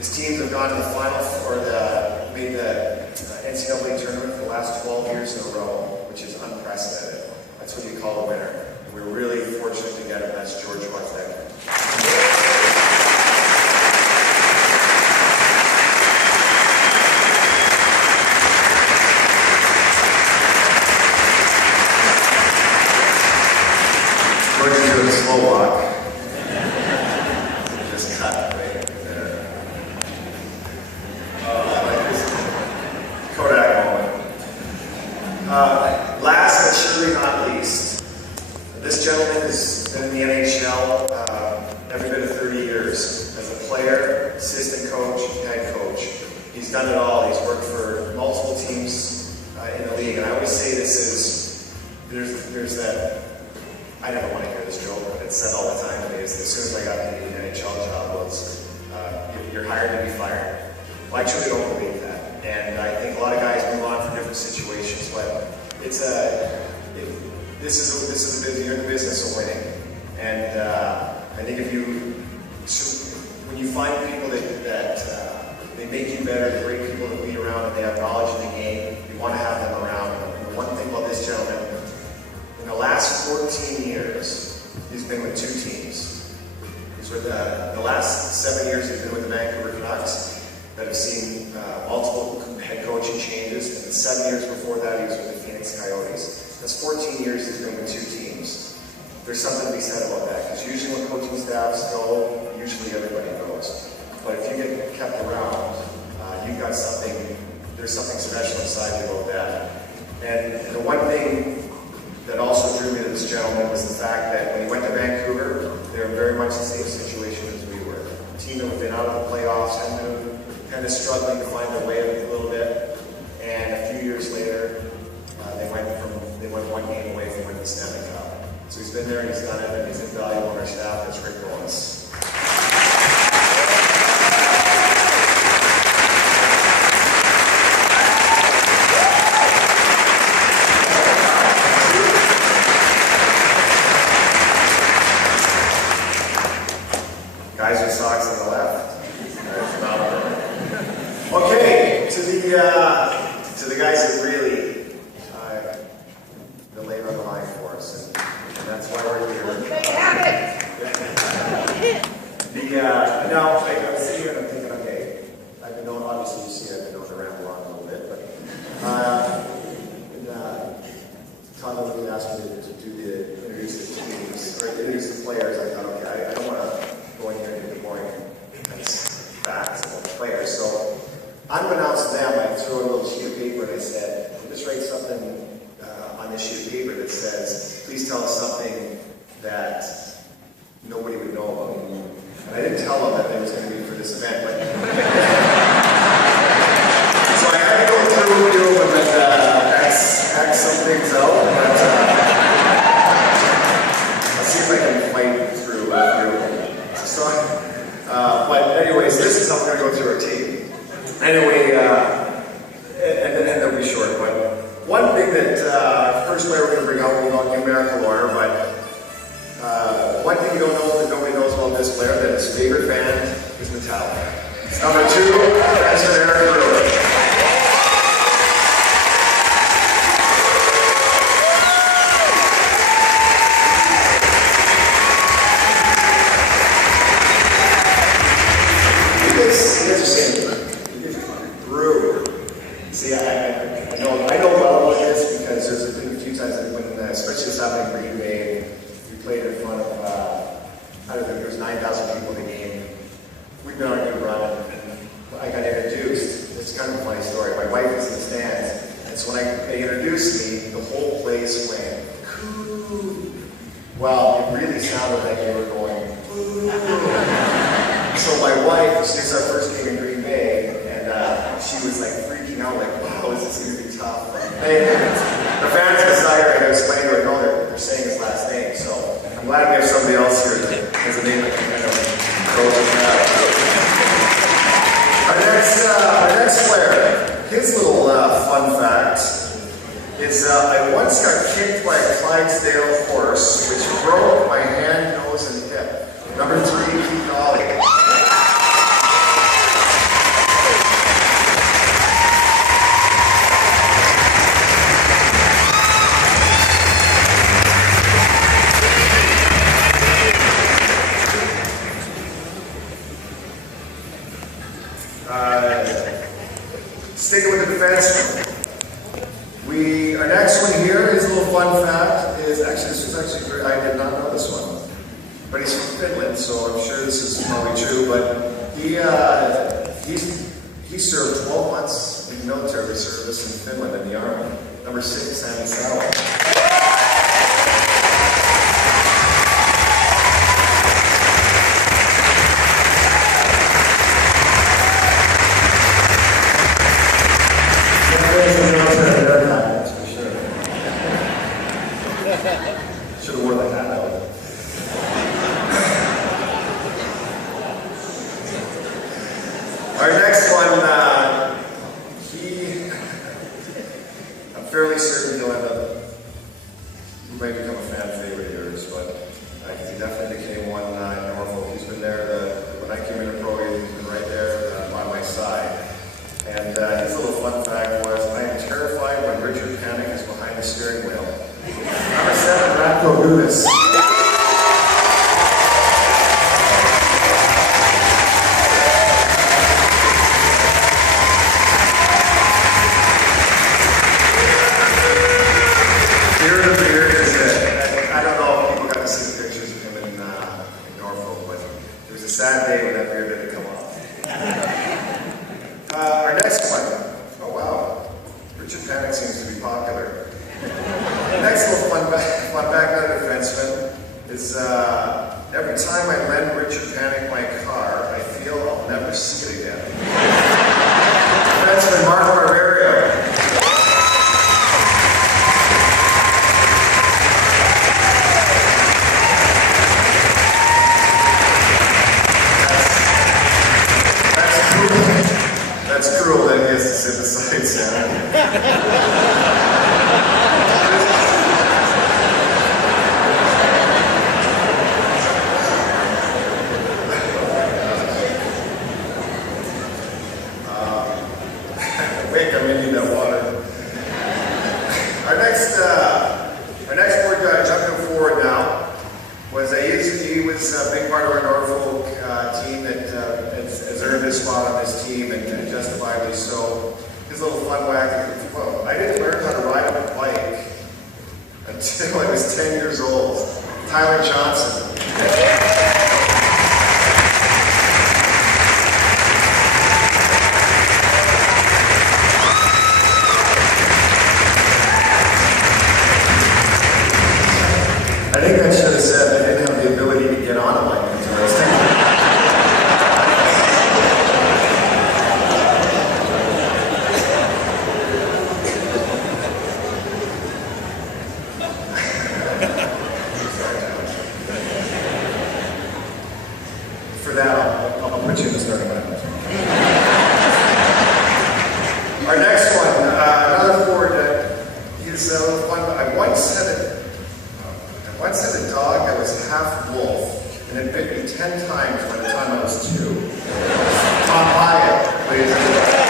His teams have gone to the final or made the NCAA tournament for the last 12 years in a row, which is unprecedented. That's what you call a winner. And we're really fortunate to get him. That's George Wozniak. George is doing a slow walk. Just cut right there. I like this Kodak moment. Last but surely not least, this gentleman has been in the NHL every bit of 30 years. As a player, assistant coach, head coach. He's done it all. He's worked for multiple teams in the league. And I always say this is, there's that, I never want to hear this joke, but it's said all the time to me, is as soon as I got the NHL job was, you're hired to be fired. Well, I truly don't believe that. And I think a lot of guys move on for different situations, but this is a business, you're in the business of winning. And I think when you find people that they make you better, great people to be around, and they have knowledge in the game, you want to have them around. And the one thing about this gentleman, in the last 14 years, he's been with 2 teams. He's with the last 7 years he's been with the Vancouver Canucks that have seen multiple head coaching changes, and the 7 years before that he was with the Phoenix Coyotes. That's 14 years he's been with 2 teams. There's something to be said about that, because usually when coaching staffs go, usually everybody goes. But if you get kept around, you've got something, there's something special inside you about that. And the one thing that also drew me to this gentleman was the fact that when he went to Vancouver, they were very much the same situation as we were. A team that had been out of the playoffs and been kind of struggling to find their way a little bit. And a few years later, they went 1 game away from winning the Stanley Cup. So he's been there, he's done it, and he's invaluable on our staff. That's Rick Bowness. Guys with socks on the left. Okay, to the guys that really that laid on the line for us, and that's why we're here. Now I'm sitting here and I'm thinking, okay, I've been known, obviously you see I've been known to ramble on a little bit, but Todd Lilly asked me to introduce the teams, or introduce the players. I thought, okay, I don't want to go in here and do the boring facts about the players. So unbeknownst to them, I threw a little sheet of paper and I said, just write something on this sheet of paper that says, please tell us something that nobody would know about you. And I didn't tell them that it was going to be for this event, but so I had to go through and X some things out, but I'll see if I can fight through so, but anyways, this is how we're going to go through our team. Anyway, and they'll be short, but one thing that, first player we're going to bring out, we'll go numerical order, but one thing you don't know that nobody knows about this player, that his favorite band is Metallica. Number 2, Professor Eric Brewer. See, I know well about this because there's been a few times when, especially this happened in Green Bay, we played in front of, I don't think there was 9,000 people in the game. We've been on a good run, and I got introduced. It's kind of a funny story. My wife was in the stands, and so when they introduced me, the whole place went, "Coo." Well, it really sounded like they were going, "Boo." So my wife, since our first game in Green Bay, and she was like freaking out, like, wow, this is going to be tough. The fans beside her, and I explained to her, no, they're saying his last name, so I'm glad we have somebody else here that has a name that can kind of go with that. Our next player, his little fun fact is I once got kicked by a Clydesdale horse, which broke my hand, nose, and hip. Number 3, Keith Ollie. Finland, so I'm sure this is probably true, but he served 12 months in military service in Finland in the army. Number 6, Sami Salo. Should have worn the hat out. Our next one, I'm fairly certain he'll end up, he might become a fan favorite of yours, but he definitely became one in Norfolk. He's been there, when I came into pro, he's been right there by my side. And his little fun fact was, I am terrified when Richard Panik is behind the steering wheel. Number 7, Ratko Gudas. Fear of the beard is it. I don't know if people got to see the pictures of him in Norfolk, but it was a sad day when that beard didn't come off. Our next one. Oh wow. Richard Panik seems to be popular. Next little fun background defenseman is every time I lend Richard Panik my car, I feel I'll never see it again. Defenseman Mark Barberio. That's cruel that he has to sit beside Santa. Wait, I'm gonna need that water. Our next board guy, jumping forward now, was he was a big part of our Norfolk team that has earned his spot on this team, and justifiably so. His little fun whack. Well, I didn't learn how to ride on a bike until I was 10 years old. Tyler Johnson. I think I should have said I didn't have the ability to get on a bike until I was 10. For that, I'll put you in the starting lineup. Our next one, another forward. He's a little fun. I once had a dog that was half wolf, and it bit me 10 times by the time I was 2. Tom Hyatt, ladies and gentlemen.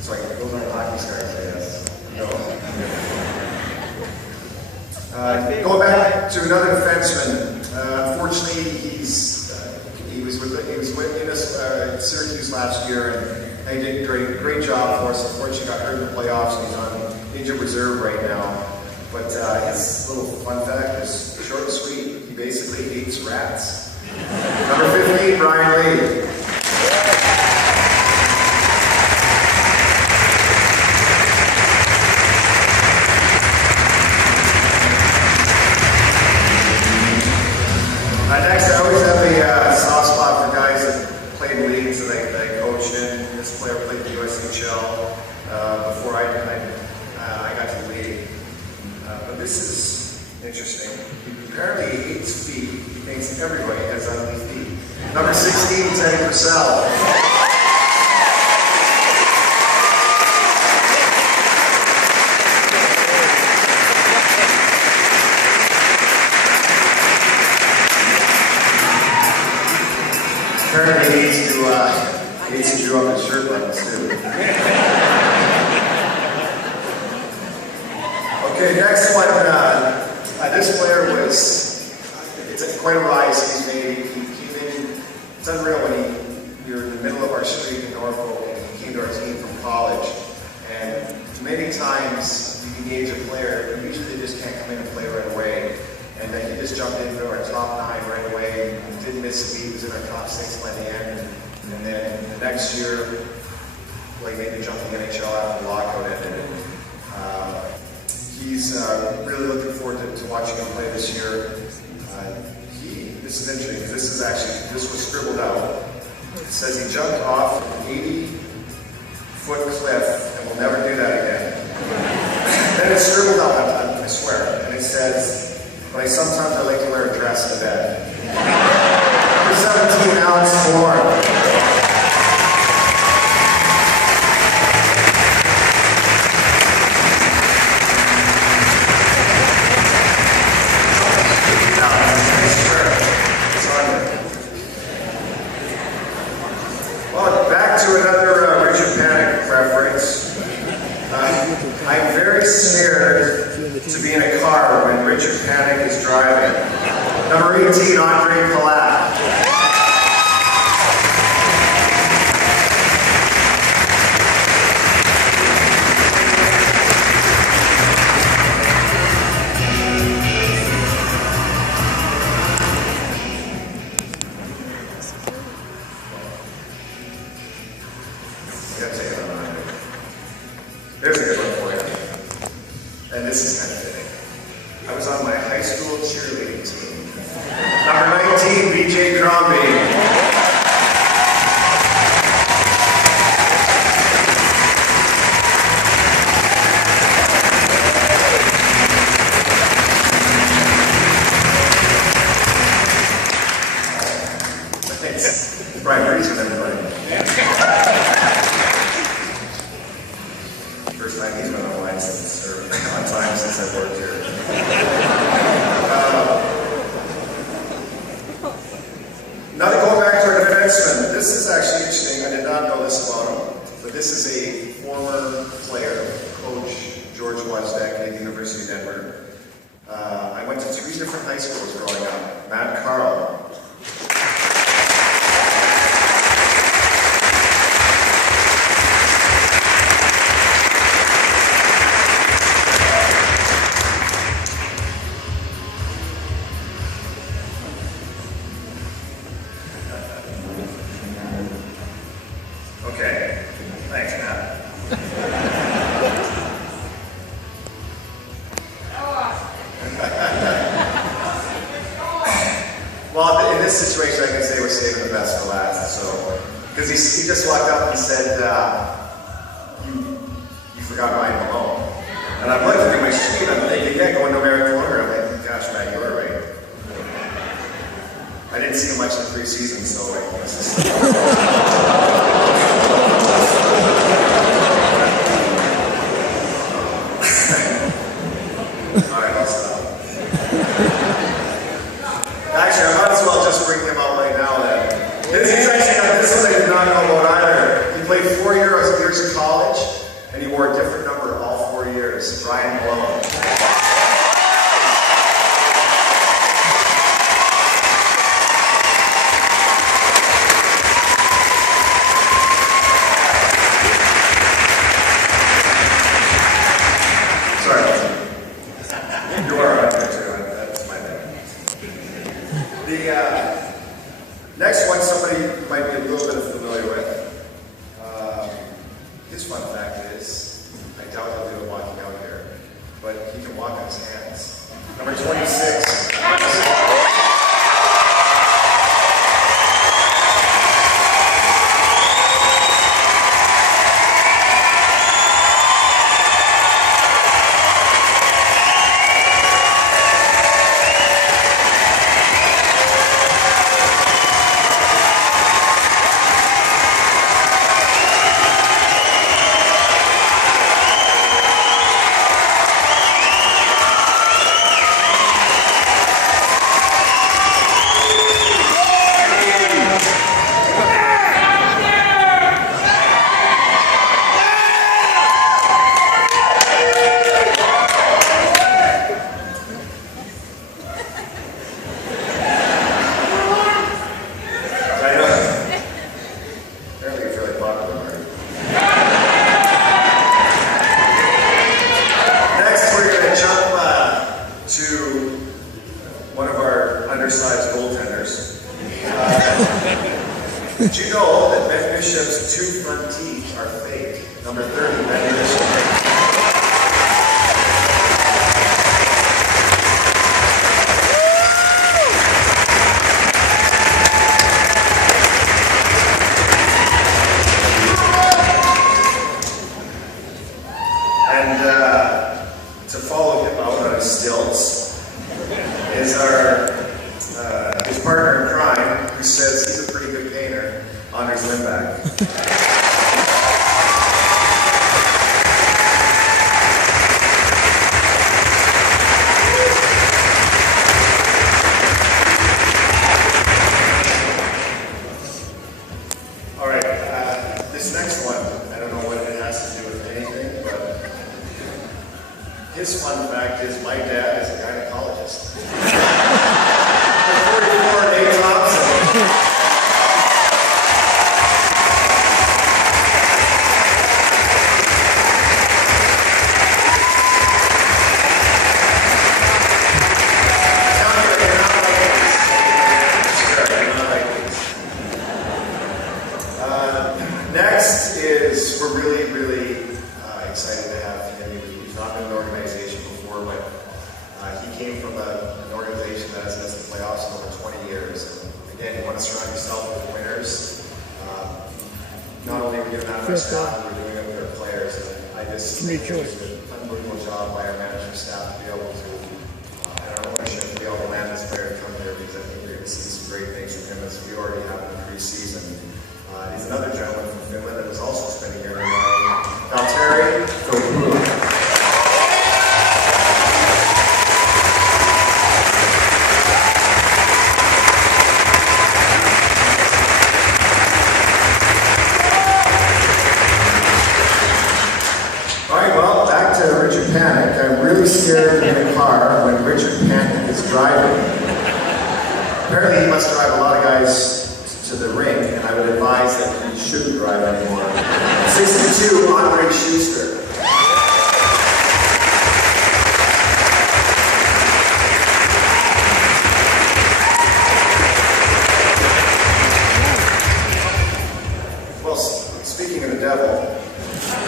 So those aren't hockey stars, I guess. No. Going back to another defenseman. Unfortunately, he was in us Syracuse last year, and he did a great job for us. Unfortunately, got hurt in the playoffs, and he's on injured reserve right now. But his little fun fact is short and sweet. He basically hates rats. Number 15, Brian Lee. Next, I always have a soft spot for guys that played leagues that I coached in. This player played the USHL before I got to the league. But this is interesting. Apparently he hates feet. He thinks everybody has ugly feet. Number 16, Teddy Purcell. Apparently he needs to draw up his shirt buttons too. Okay, next one. This player it's quite a rise he's made. He came in it's unreal when we were in the middle of our street in Norfolk and he came to our team from college. And many times you engage a player, and usually they just can't come in and play right away. And he just jumped into our top 9 right away. He didn't miss a beat. He was in our top 6 by the end. And then the next year, like maybe jumping NHL after the lockout ended. He's really looking forward to watching him play this year. This is interesting because this was scribbled out. It says he jumped off an 80-foot cliff and will never do that again. Then it's scribbled out, I swear, and it says, but sometimes I like to wear a dress to bed. Number 17, Alex Killorn. Well, back to another Richard Panik reference. I'm very scared to be in a car when Richard Panik is driving. Number 18, Andre Palat. There's a good one for you. And this is kind of fitting. I was on my high school cheerleading team. Number 19, BJ Crombie. Thanks. Brian Reed's with everybody. First time he's been online since, or on time since I've worked here. Now to go back to our defenseman. This is actually interesting. I did not know this about him. But this is a former player, Coach George Wozniak at the University of Denver. I went to 3 different high schools growing up. Matt Carl. Okay, thanks, Matt. Well, in this situation, I can say we're saving the best for last. So, because he just walked up and said, "You forgot Ryan Malone," and I'm looking at my sheet. I'm thinking, "Yeah, going to American Corner." I'm like, "Gosh, Matt, you were right." I didn't see him much in the preseason, so this is. Alright, I'll stop. Actually, I might as well just bring him out right now then. This one I did not know about either. He played 4 years in college, and he wore a different number all 4 years. Ryan Malone. You are right there too, that's my bad. The next one, somebody you might be a little bit familiar with. His fun fact is, I doubt he'll do it walking out here, but he can walk on his hands. Number 26. Did you know that Ben Bishop's two front teeth are fake? Number 30, Ben Bishop. To follow him out on his stilts is his partner in crime, who says he's a pretty good painter, Anders Lindback. All right, this next one, I don't know what it has to do with anything, but his fun fact is my dad is a gynecologist. 44 Nate Thompson. Next is, we're really, really excited to have him. He's not been in an organization before, but he came from an organization that has missed the playoffs in over 20 years. And again, you want to surround yourself with winners. Not only are we doing that with our staff, we're doing it with our players. And I just think it's an unbelievable job by our management staff to be able to, and our ownership to be able to land this player to come here, because I think we're going to see some great things from him as we already have in the preseason. He's another gentleman from Finland that was also spending here in Valtteri Filppula. Alright, well, back to Richard Panik. I'm really scared in a car when Richard Panik is driving. Apparently he must drive a lot of guys to the ring, and I would advise that he shouldn't drive anymore. 62, Andre Schuster. Well, speaking of the devil,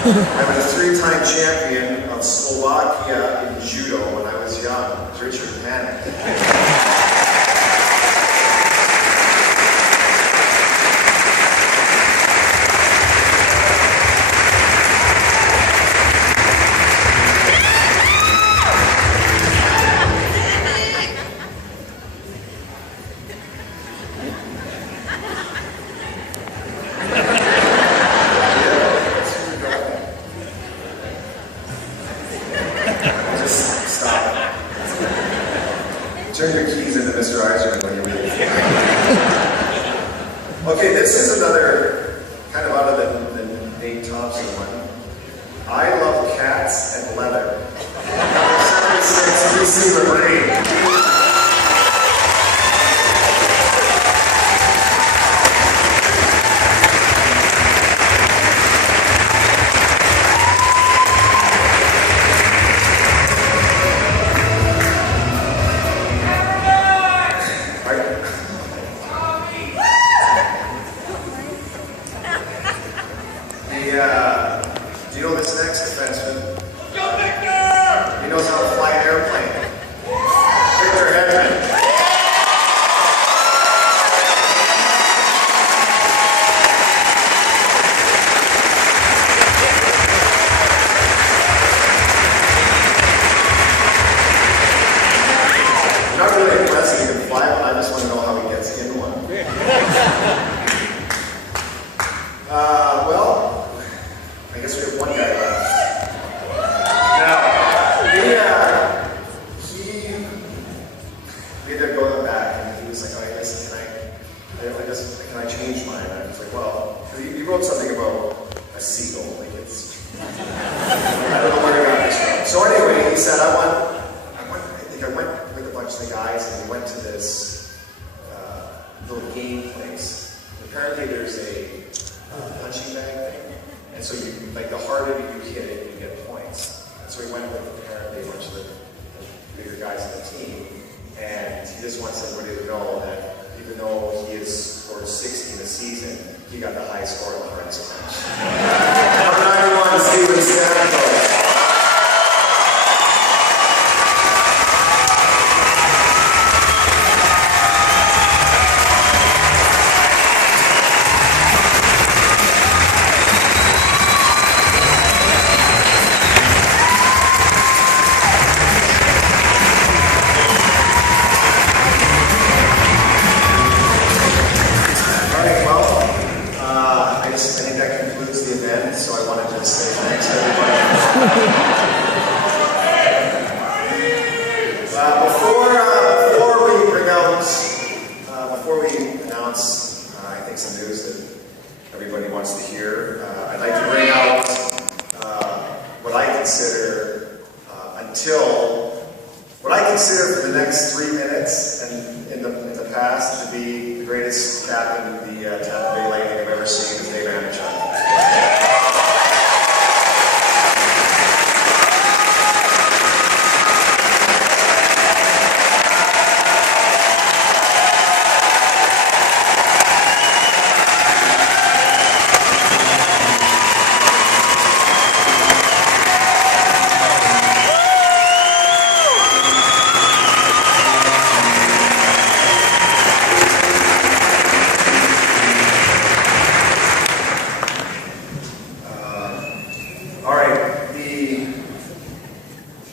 I was a 3-time champion of Slovakia in judo when I was young. Richard Panik. Turn your keys into Mr. Eiserman when you leave. Okay, this is another kind of out of the Nate Thompson one. I love cats and leather. Number 76, BC LeBree. Do you know this next defenseman? Go Victor! He knows how to fly an airplane. Victor Hedman. I'm not really impressed he can fly one, I just want to know how he gets in one. Well, I guess we have one guy left. Now, we had to go back, and he was like, oh, I guess, can I change mine? And I was like, well, he wrote something about a seagull, like it's, I don't know where he got this from. So anyway, he said, I think I went with a bunch of the guys, and we went to this little game place. Apparently there's a punching bag thing. And so you, like, the harder you hit it, you get points. And so we went with apparently a bunch of the bigger guys on the team. And he just wants everybody to know that even though he has scored 60 in a season, he got the high score in the hardest match. Number 91, Steven Stamkos. I think that concludes the event, so I wanted to say thanks to everybody. Before we announce, I think some news that everybody wants to hear, I'd like to bring out what I consider for the next 3 minutes, and in the past, to be the greatest captain the Tampa Bay Lightning have ever seen, is Dave Andreychuk.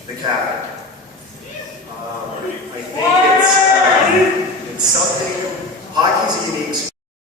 The captain. I think it's something, hockey's a unique